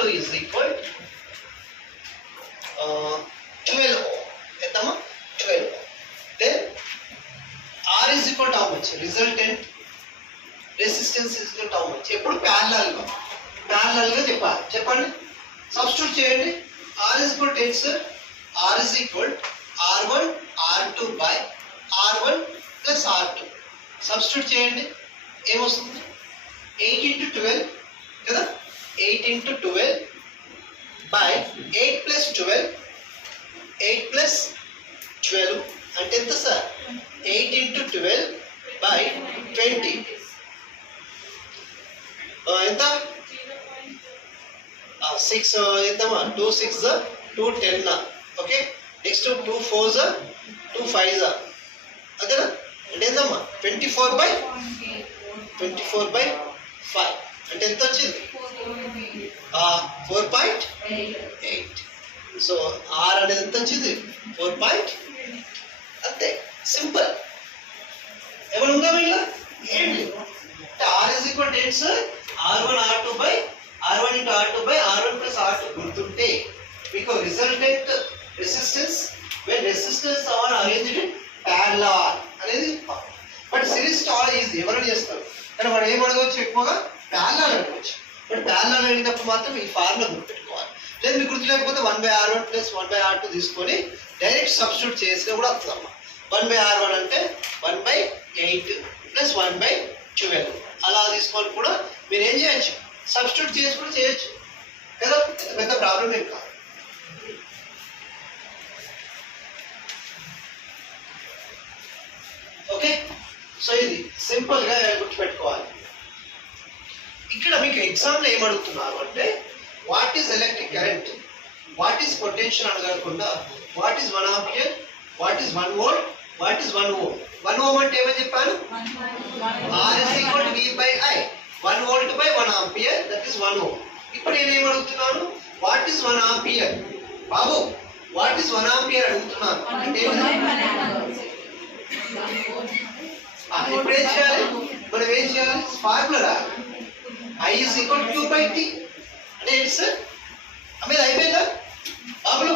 R2 is equal 12 ohm. ఎంతమ్మా 12 ohm. Then R is equal to how much? Resultant resistance is equal to how much? ఎప్పుడు parallel గా చెప్పండి. Substitute చేయండి. R is equal to sir. R is equal R1 R2 by R1 plus R2. Substitute చేయండి. ఏమొస్తుంది? 8 into 12 కదా, 8 into 12 by 8 plus 12 అంటే ఎంత sir? 8 into 12 by 20 ఎంత? 6 ఎంతమ్మా? 2 6 2 10. ఓకే, నెక్స్ట్ 2 4 2 5 అదేనా? అంటే ఎంతమ్మా? 24 by 5 అంటే ఎంత వచ్చింది? 4.8. సో R అనేది ఎంత వచ్చింది? 4. అంతే, సింపుల్. ఏమైనా ఉందా ఇలా? ఏం లేదు. R is equal to ఏంటి sir? R1 R2 by R1 into R2 by R1 plus R2 గుర్తుంటే మీకు resultant resistance when resistors are arranged in parallel అనేది. బట్ సిరీస్ చాలా ఈజీ, ఎవరైనా చేస్తారు. కానీ మనం ఏం అడగవచ్చు? ఎక్కువగా ప్యారలల్ అడగవచ్చు. బట్ ప్యారలల్ అడిగినప్పుడు మాత్రం ఈ ఫార్ములా గుర్తుపెట్టుకోవాలి. లేదు మీకు గుర్తు లేకపోతే 1/R1 plus 1/R2 తీసుకొని డైరెక్ట్ సబ్స్టిట్యూట్ చేసినా కూడా వస్తుందమ్మా. 1/R1 అంటే 1/8 plus 1/12 అలా తీసుకొని కూడా మీరు ఏం చేయొచ్చు? సబ్స్టిట్యూట్ చేసి కూడా చేయొచ్చు కదా, పెద్ద ప్రాబ్లం ఏం కాదు. ఓకే, సో ఇది సింపుల్ గా గుర్తుపెట్టుకోవాలి. ఇక్కడ మీకు ఎగ్జామ్ లో ఏమడుగుతున్నారు అంటే what is electric current, what is potential అనగకుండా what is 1 ampere, what is 1 volt, what is 1 ohm. 1 ohm అంటే ఏమని చెప్పాను? R is equal to V by I. 1 volt by 1 ampere, that is 1 ohm. ఇప్పుడు నేను ఏమడుగుతున్నాను? వాట్ ఈస్ 1 ఆంపియర్ బాబు, what is 1 ampere అడుగుతున్నాను అంటే ఇప్పుడు ఏం చేయాలి? మనం ఏం చేయాలి? Formula I is equal to Q by T అంటే ఏంటి సార్? అమ్మేది అయిపోయిందా బాబులు?